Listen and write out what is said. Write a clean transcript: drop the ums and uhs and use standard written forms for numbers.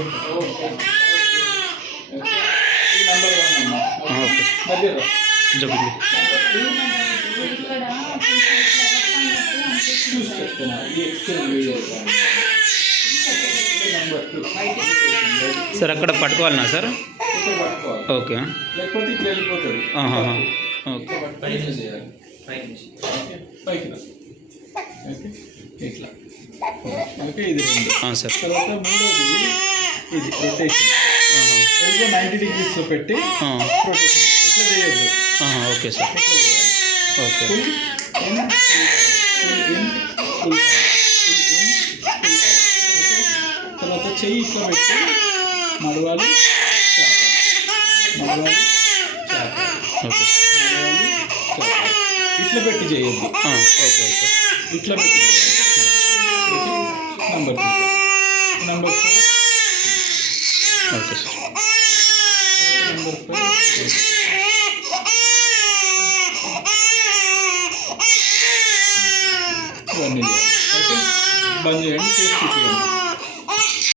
Okay. ఈ number 1 అమ్మా. Okay దగ్గర జబ్బులు చూసి చెప్తున్నా. ఈ ఎక్స్చేంజ్ చేస్తాను. నంబర్ 2 సార్ అక్కడ పట్టుకోవాలనా సార్? ఇక్కడ పట్టుకోవాలి, ఓకే లేకపోతే ఇట్లా వెళ్ళిపోతుంది. ఆహాహా. ఓకే పైకి చేయాలి. ఓకే, పైకి రా. ఓకే, ఇట్లా. ఓకే, ఇది 2. సార్ తర్వాత మూడోది ఇది రొటేషన్. ఎల్బో 90 degrees పెట్టి రొటేషన్ ఇట్లా చేయొద్దు. ఓకే సార్ ఇట్లా చేయాలి. Okay full in, full in, full in, full okay. తర్వాత చెయ్యి ఇట్లా పెట్టి మడవాలి, చాపాలి, మడవాలి, చాపాలి, ఓకే మడవాలి, చాపాలి. ఇట్లా పెట్టి చేయొద్దు, ఓకే ఓకే ఇట్లా పెట్టి చేయాలి. Number 3. Number 4. Okay sir number 5. ఇవన్నీ చేయాలి. ఓకే, బంద్ చేయండి, చేసి చూపించండి.